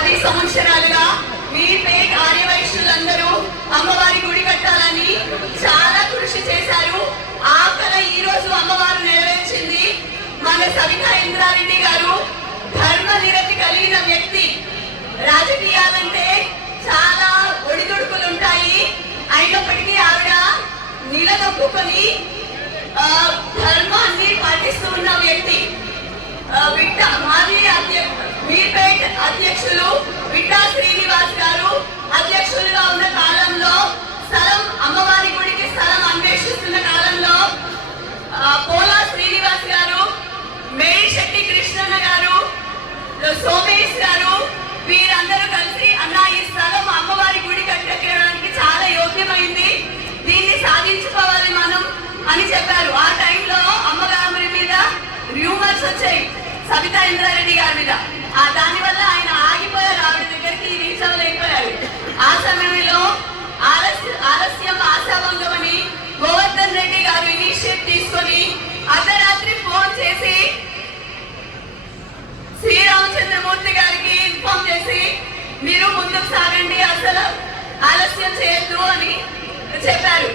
10 సంవత్సరాలుగా వీర్పేట్ ఆర్యవైశ్యులందరూ అమ్మవారి గుడి కట్టాలని చాలా కృషి చేశారు. ఆఖరి ఈ రోజు అమ్మవారు నెరవేర్చింది. మన సవితా ఇంద్రారెడ్డి గారు ధర్మ నిరతి కలిగిన వ్యక్తి. రాజకీయాలంటే చాలా ఒడిదుడుకులు ఉంటాయి, అయినప్పటికీ ఆవిడ నిలదొక్కుని ధర్మాన్ని పాటిస్తూ ఉన్న వ్యక్తి. మాజీ వీర్పేట్ అధ్యక్షులు విట్టా శ్రీనివాస్ గారు అధ్యక్షులుగా ఉన్న కాలంలో స్థలం అమ్మవారి గుడికి స్థలం అన్వేషిస్తున్న కాలంలో పోలా శ్రీనివాస్ గారు, మేడిశెట్టి కృష్ణన్న గారు, సోమేష్ గారు వీరందరూ కలిసి అన్న ఈ స్థలం అమ్మవారి గుడి కట్టడానికి చాలా యోగ్యమైంది, దీన్ని సాధించుకోవాలి మనం అని చెప్పారు. ఆ టైంలో అమ్మగారి మీద రూమర్స్ వచ్చాయి, సవితా ఇంద్రారెడ్డి గారి మీద. దాని వల్ల ఆయన ఆగిపోయారు, ఆవిడ దగ్గరికి రీచ్ అవ్వలేకపోయారు. ఆ సమయంలో ఆలస్యం ఆశాభంగం అని గోవర్ధన్ రెడ్డి గారు ఇనిషియేట్ తీసుకొని అర్ధరాత్రి ఫోన్ చేసి శ్రీరామచంద్రమూర్తి గారికి ఇన్ఫార్మ్ చేసి మీరు ముందుకు సాగండి, అసలు ఆలస్యం చేయొద్దు అని చెప్పారు.